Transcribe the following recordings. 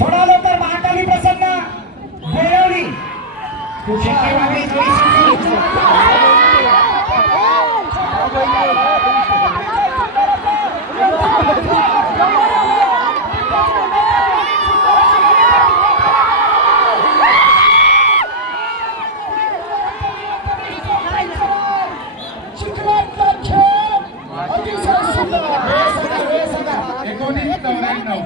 थोडा लवकर महाकाली प्रसन्न बेळवली शिट्टीवाडी जोडी चिखलाचा खेळ अतिशय सुंदर वेळ सांगा, वेळ सांगा. एकोणीस चौऱ्याण्णव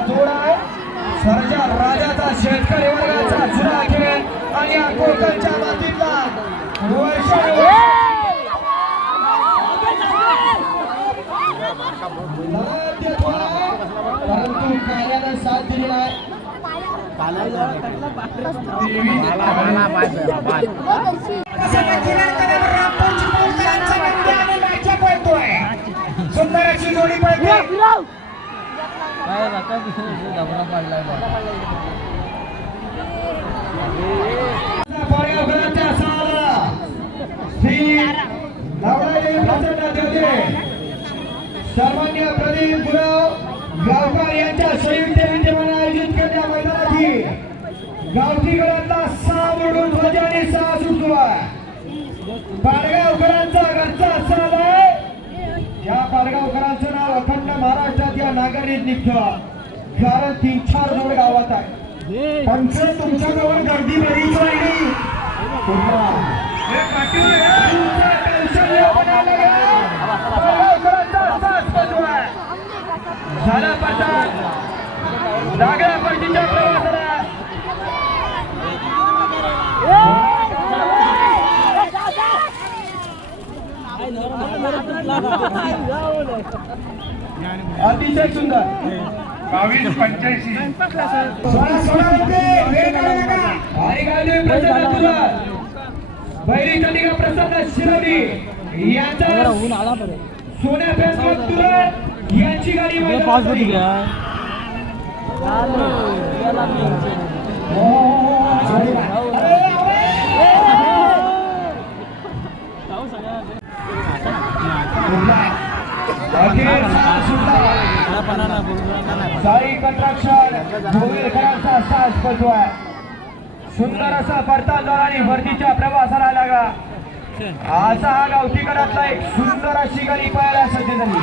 जोडा आहे सर्जा राजाचा शेतकरी वर्गाचा जुना खेळ आणि या कोकणच्या मातीतला परंतु कार्याला साथ दिली नाही अशी जोडी पळते काय आता दबरा पाडलाय बा पर्यावरणाच्या साला श्री लावणारे प्रचंड देवते सर्वांनी प्रदीप गुरव गावकर यांच्या संयुक्त विद्यमाने आयोजित केलेल्या मैदानाची गावठी गडातला सहा म्हणून ध्वजाने आणि सहा सुटवा पाडगावकरांचा या नागाडीत कारण तीन चार जोड गावात आहे. पंच तुमच्याजवळ गर्दी बरीच राहिली झाला पसार जागऱ्या परतीच्या प्रवासात. अतिशय सुंदर. बावीस पंच्याऐंशी. सोळा सोळा प्रसन्न तुला चंडिका प्रसन्न शिरवली यांचा सोन्या फॅन तुला यांची गाडी पाच साई कंत्राक्षर सास सुंदर असा परतांदळ आणि भरतीच्या प्रवासाला लागा असा हा गावठीकडातला एक सुंदर अशी गाडी पाहायला सज्ज झाली.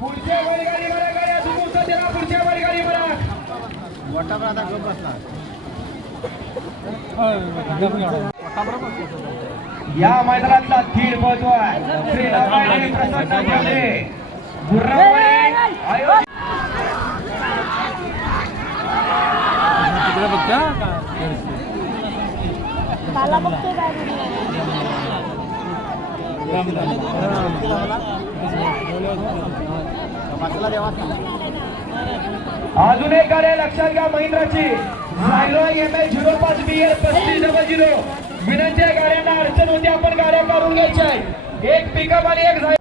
पुढच्या बरा गाड्या तुम्ही पुढच्या बरा. या मैदानातला थीड श्री नारायण प्रसन्न ठेवले. तिकडे बघता अजून एक गाडी आहे, लक्षात घ्या महिंद्राची. झिरो पाच बी एल पस्तीस डबल झिरो विनंती आहे गाड्यांना अडचण होती आपण गाड्या काढून घ्यायच्या आहेत. एक पिकअप आणि एक जोडी.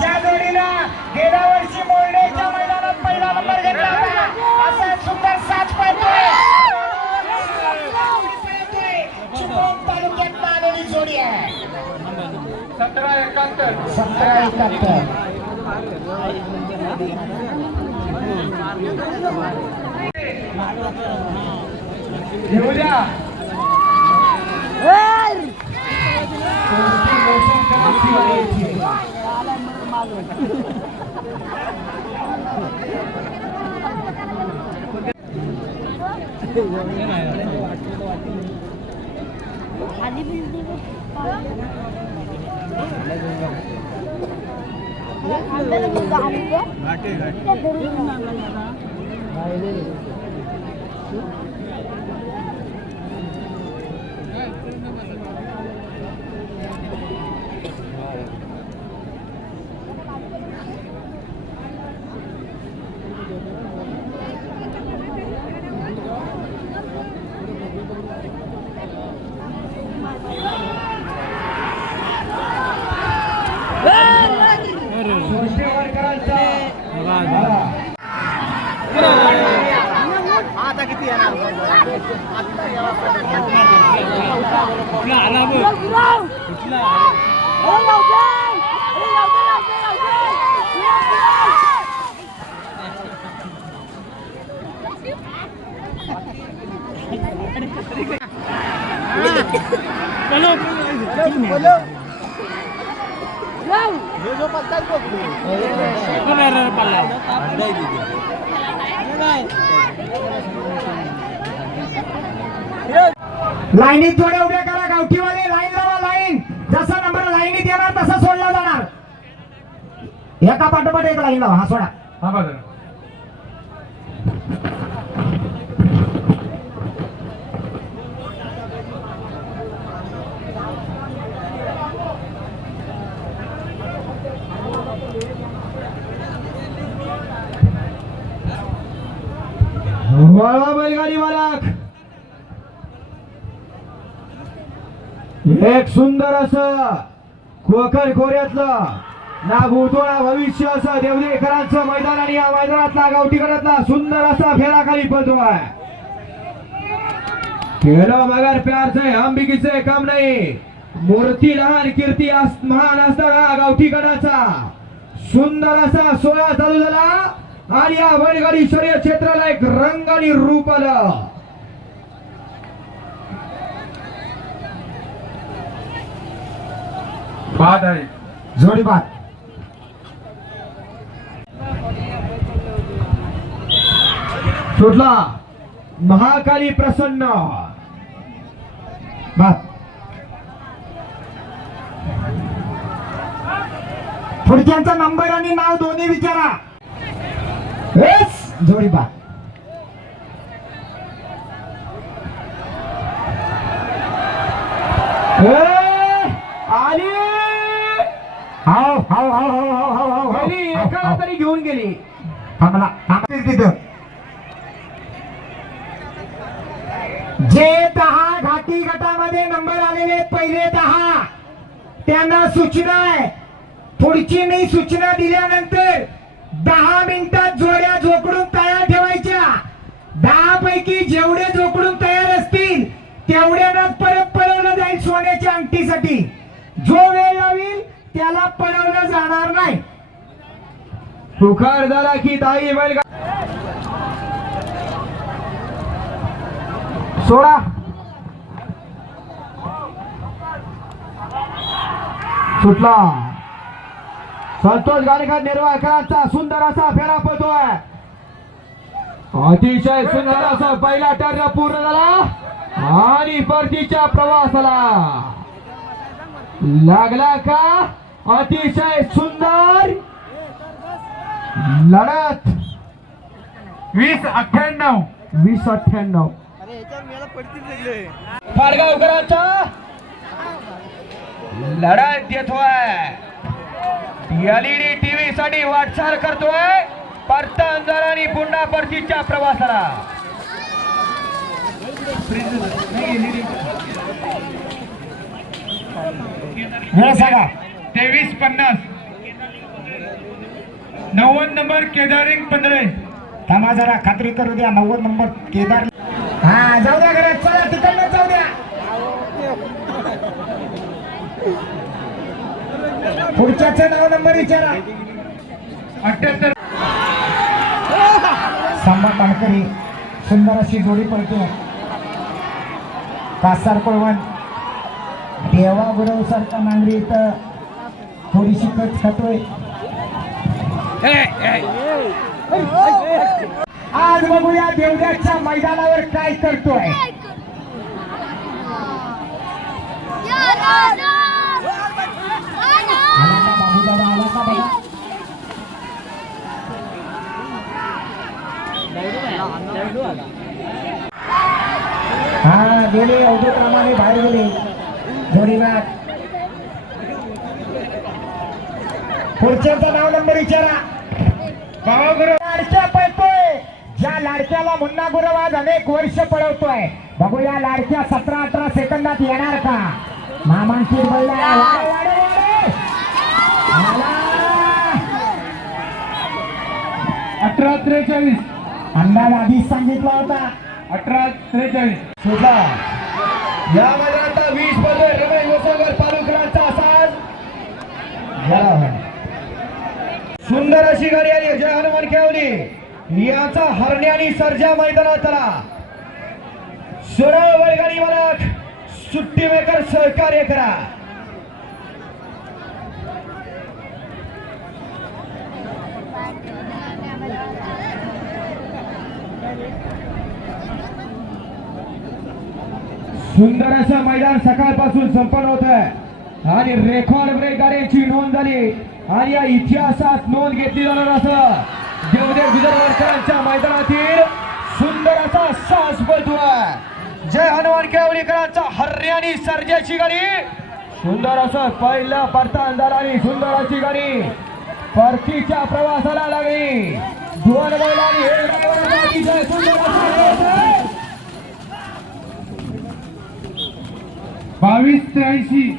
ज्या जोडीला गेल्या वर्षी मैदानात पहिला नंबर घेतला होता असा सुंदर साथ चिपळूण तालुक्यात आलेली जोडी आहे. सतरा एकाहत्तर. सतरा एकाहत्तर. येऊ द्या कोणती मोशन करायची वाढायची. खाली बिल्डिंग जोशेवरकरांचा बघा, आता किती येणार कुठला आला बघ कुठला चलो चलो पल्ला लाईनीत जोड्या उभ्या करा गावठीवाले लाईन लावा लाईन. जसा नंबर लाईनीत येणार तसा सोडला जाणार. एका पाठोपाठ एक लाईन लावा हा सोडा. हा बघा वळवा बैलगाडी मालक एक सुंदर असं कोकण खोऱ्यातलं ना भविष्य असं देवदेकरांचं मैदान आणि या मैदानातला गावठीकडातला सुंदर असा फेरा खाली आहे. केलं मगर प्यारचं अंबिकीचं काम नाही. मूर्ती लहान कीर्ती अस- महान असताना गावठीकडाचा सुंदर असा सोहळा चालू झाला. आणि या बैलगाडी शर्यत क्षेत्राला एक रंग आणि रूप आलं. बाद आहे जोडी बात। सुटला महाकाली प्रसन्न। बात। पुढच्यांचा नंबर आणि नाव दोन्ही विचारा। जोडी जोडीबात आली हाव हाव हाव हाव हाव हाव हाव पहिली एकाला तरी घेऊन गेली. थांबला थांबतील तिथं. जे दहा घाटी गटामध्ये नंबर आलेले पहिले दहा. त्यांना सूचना आहे. पुढची मी सूचना दिल्यानंतर दहा मिनिटात जोड्या झोकडून तयार ठेवायच्या. दहा पैकी जेवढे झोकडून तयार असतील तेवढ्यानंच परत पळवलं जाईल सोन्याच्या अंगठीसाठी. जो वेळ लावील त्याला पळवलं जाणार नाही. पुकार झाला की दाई बैल सोडा. सुटला. संतोष गाडेकर निर्वाहकरांचा सुंदर असा फेरा पडतोय अतिशय सुंदर असा पहिला टर्न पूर्ण झाला आणि परतीच्या प्रवासाला लागला का? अतिशय सुंदर लढत. वीस अठ्ठ्याण्णव. वीस अठ्ठ्याण्णव. पाडगावकरांचा लढत देतोय. एलईडी टीव्ही साठी वाटचाल करतोय. परतांजर आणि पुन्हा परतीच्या प्रवासाला. वेळ सांगा. तेवीस पन्नास. नव्वद नंबर केदारिंग पंधरे. थांबा जरा खात्री करू द्या नव्वद नंबर केदार हा जाऊ द्या घरात चला तिकडनं जाऊ द्या. पुढच्याच नाव नंबर विचारा. अठ्याहत्तर. सांबा पाणकरी सुंदर अशी जोडी पडते कासार कोळवण देवा गुरव सारखा नांगरी इथं. थोडीशी कट खातोय आज बघूया देवड्याच्या मैदानावर काय करतोय. हा गेले अवधूतप्रमाणे बाहेर गेले. जोडीबाग पुढच्याचं नाव नंबर विचारा. बाबागुरु लाडक्या पळतोय ज्या लाडक्याला मुन्ना गुरव आज अनेक वर्ष पळवतोय. बघूया लाडक्या सतरा अठरा सेकंदात येणार का? मामांची. अठरा त्रेचाळीस. अंदाज आधीच सांगितला होता. अठरा त्रेचाळीस. सुद्धा या मैदानाचा वीसमध्ये रमेश गोसागर पालुकरांचा असाच सुंदर अशी गाडी आली. जय हनुमान खेवली याचा हरण्यानी सर्जा मैदानात आला सरळ वर्गानी मालक सुट्टी मेकर सहकार्य करा. सुंदर असं मैदान सकाळपासून संपन्न होत आहे आणि रेकॉर्ड ब्रेक गाड्यांची नोंद झाली. आणि या इतिहासात नोंद घेतली जाणार असं. देवदेव विदर्भकरांच्या मैदानातील सुंदर असा सास बोलतो जय हनुमान केवळीकरांचा हरियाणी सर्जाची गाडी. सुंदर असं पहिलं परतान आणि सुंदराची गाडी. परतीच्या प्रवासाला लागली. धुवन बैलांनी हे ड्रायव्हर अतिशय सुंदर असं बावीस त्र्याऐंशी.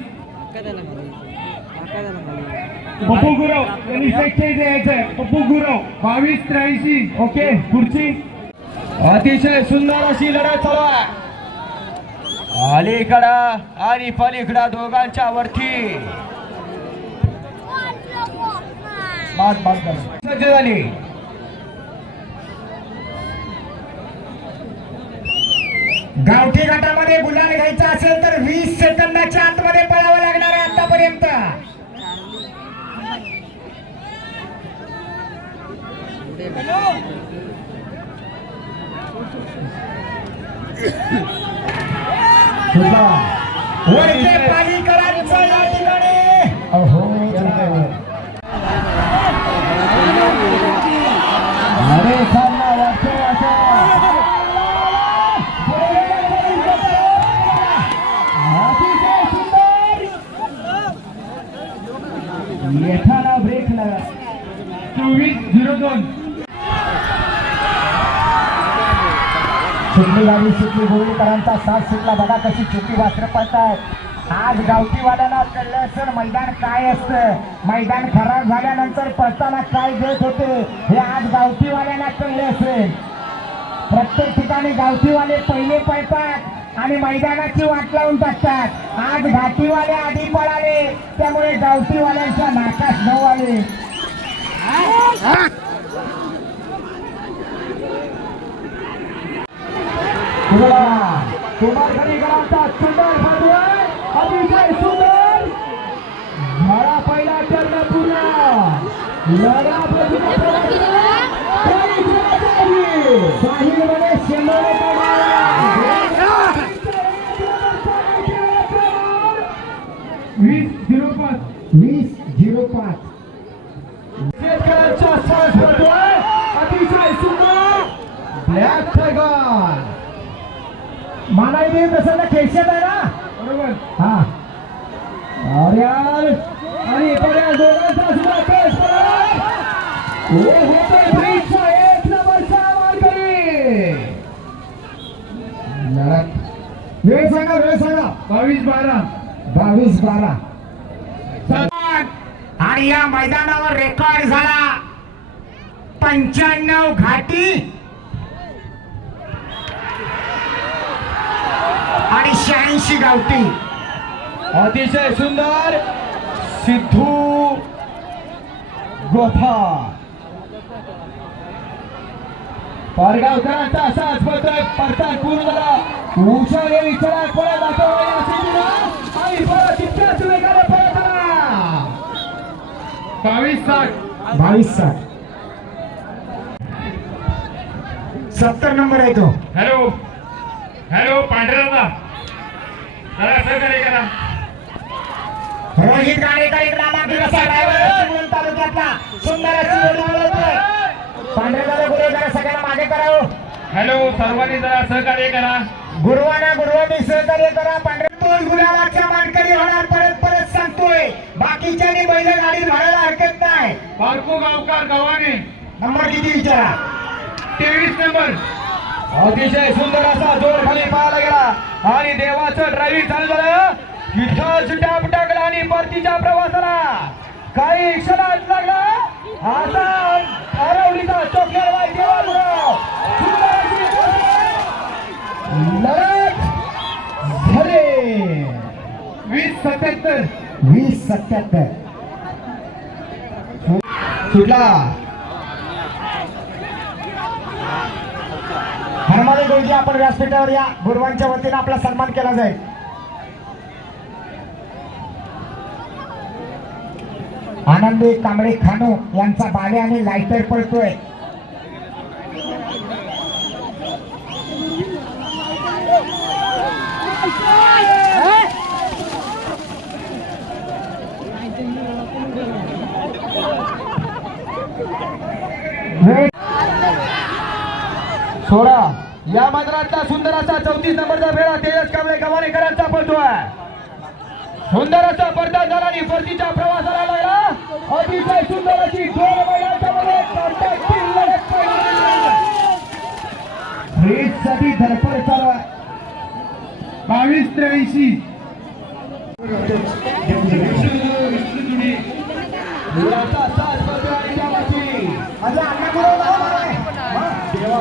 पप्पू गुरव त्यांनी सेक्शन द्यायचंय पप्पू गुरव बावीस त्र्याऐंशी ओके खुर्ची. अतिशय सुंदर अशी लढत चालू आहे. अलीकडा आणि पलीकडा दोघांच्या वरती. सज्ज झाली. गावठी गटामध्ये गुलाल घ्यायचा असेल तर वीस सेकंदाच्या आतमध्ये पळावं लागणार आहे आतापर्यंत. वरते पालीकरांचं या ठिकाणी अहो अरे सामना वाटतोय अतिशय ब्रेक लागा चोवीस झिरो दोन. सुटली गाडी सुटली गोविंदकरांचा साथ सुटला. बघा कशी छोटी वासरं पडतायत. आज गावठीवाल्याला कळलं असेल मैदान काय असतं? मैदान खराब झाल्यानंतर पळताना काय देत होते? हे आज गावठीवाल्याला कळले असेल. प्रत्येक ठिकाणी गावठीवाले पहिले पळतात आणि मैदानाची वाट लावून टाकतात आज घाटीवाले आधी पळाले त्यामुळे गावठीवाल्यांच्या नाकात नऊ आले कुमार कुमारखडीकरांचा सुंदर फटवाय अतिशय सुंदर. धडा पहिला चरण पूर्ण लढा प्रतिभा साहिलमध्ये शंभर वीस झिरो पाच वीस झिरो पाच शेतकऱ्यांचा सास फटवाय अतिशय सुंदर ब्लॅक टायगर मला इथे तसं ना खेळशात आहे ना बरोबर हा अरे यार आणि पर्या दोघांचा सुद्धा केस पडला. हे होते ब्रिजचा एक नंबरचा मानकरी लढत वेळ सांगा वेळ सांगा. बावीस बारा. बावीस बारा. आणि या मैदानावर रेकॉर्ड झाला पंच्याण्णव घाटी. आणि शहाऐंशी गावठी अतिशय सुंदर सिद्धू गोफा. पारगावकरांचा असा आजपर्यंत परतान पूर्ण झाला. जातो या सिद्धूला. आणि परत तितक्याच वेगाने परत आला. बावीस साठ. बावीस साठ. सत्तर नंबर आहे तो. हॅलो. हॅलो पांढरा दादा जरा करा. रोहित गाडेकर तालुक्यातला सुंदर अशी जोडी जरा सगळ्यांना मागे करावं. हॅलो सर्वांनी जरा सहकार्य करा. गुरुवाना गुरुवानी सहकार्य करा पांढरे गुलाबाच्या मानकरी होणार परत परत सांगतोय. बाकीच्यानी बैल गाडी भरायला हरकत नाही. बारको गावकार गव्हाणे नंबर किती विचारा. तेवीस नंबर. अतिशय सुंदर असा जोर खाली पाहायला गेला. आणि देवाचं ड्रायव्हिंग चालू झालं. विठ्ठल सुट्या टाकला आणि परतीच्या प्रवासाला. काही क्षणात लागला. आता हरवलीचा चोकलेला. सुंदर सत्याहत्तर वीस सत्याहत्तर. सुटला. हरमाले गुरुजी आपण व्यासपीठावर या. गुरुवांच्या वतीने आपला सन्मान केला जाईल. आनंदी कांबळे खानू यांचा बाले आणि लायटर पळतोय. सोळा या मैदानातला सुंदर असा चौतीस नंबरचा फेरा तेजस कांबळे गव्हाणेकरांचा पळतोय सुंदर असा पडदा झाला आणि परतीच्या प्रवासाला लागला. अतिशय सुंदर अशी दोन साठी धडपड चालू आहे. बावीस त्र्याऐंशी मुलाचा साथ पळतोय आणि त्यावरती माझा अण्णा गुरु नाव आहे देवा गुरा सुंदर अशी गाडी पळते जेवढेकरांचा साज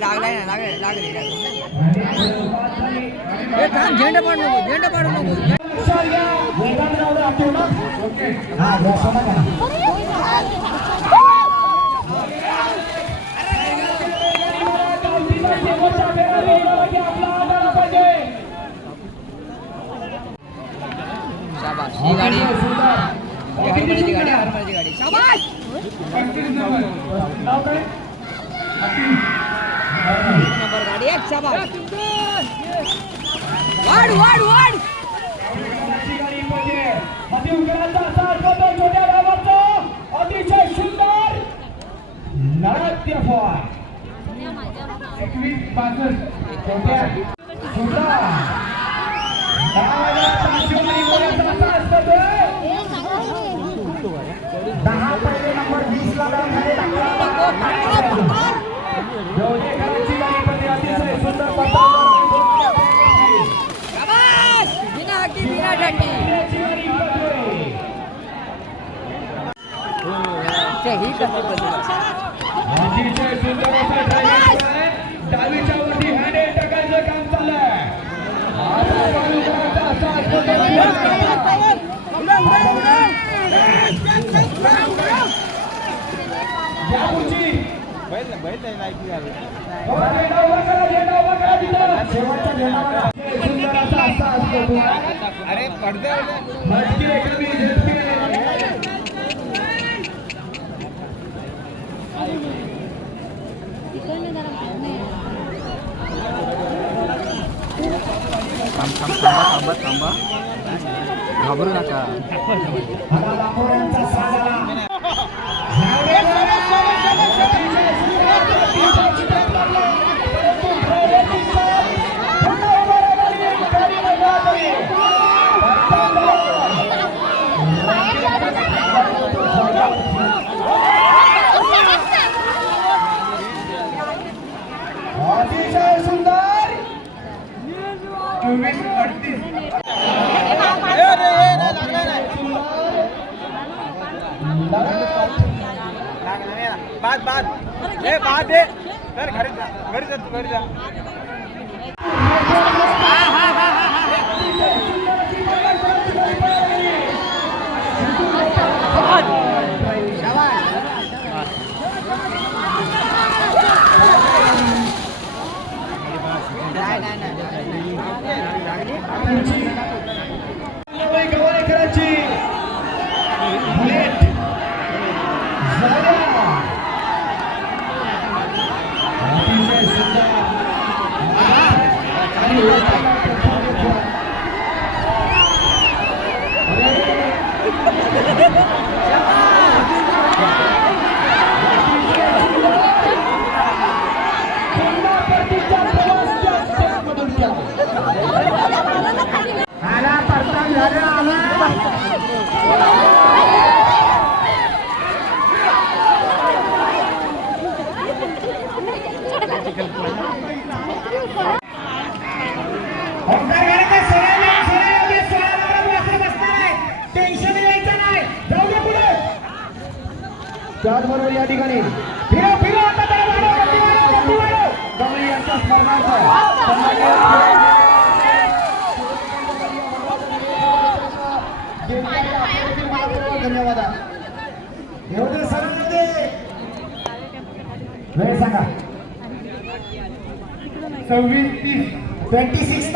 लागलाय ना लागले लागले झेंडा पाडू नको झेंडा पाडू नको हा गाडी गाडी गाडी नंबर एक नंबर गाडी एक शाबास वाढ वाढ वाढ. अतिशय सुंदर नाट्य फॉर एकवीस पासष्ट चौथ्या दहा पहिले नंबर वीस ला ही कशी बदल डावीच्या वरती हँडल टाकायचं काम चाललंय आता बाजूकडचा असा या पुढची. हो, झेंडा उभा करा, झेंडा उभा करा तिथं. शेवटचा झेंडा बघा. सुंदर असा असा असतो तो. मटकी रेखावी, झटकी. थांबा थांबा घाबरू नका ए बाद आहे तर घरी जा घरी जा तू घरी जा मुंबई गव्हाणेकरांची बुलेट झाल्या. अतिशय सुंदर आणि त्याचबरोबर या ठिकाणी फिरो फिरो कमळी यांच्या स्मरणार्थ धन्यवाद येऊ दे वेळ सांगा सव्वीस तीस ट्वेंटी सिक्स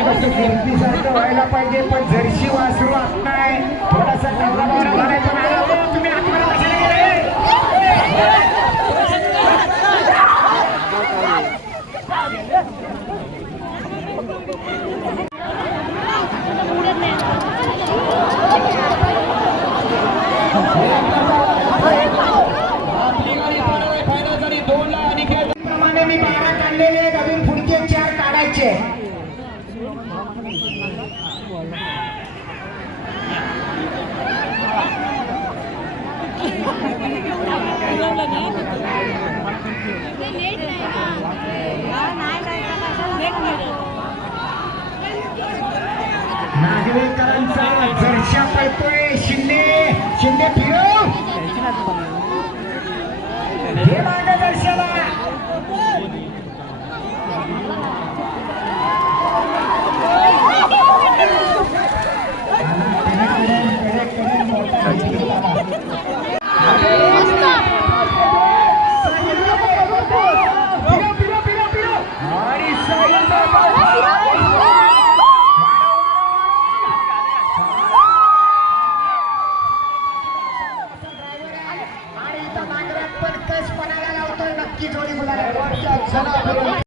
व्हायला पाहिजे पण जर्शी वासरू आत नाही थोडासा चांगला भरायचा नाही. तुम्ही कशाला गेले? आपली गाडी पाडवे फायनल झाली दोन ला आणि खेळ प्रमाणे मी बारा काढलेले आहेत अजून पुढचे चार काढायचे नागवेकरांचा जरशा पळतोय शिंदे शिंदे फिरव हे मागे कडे मोठा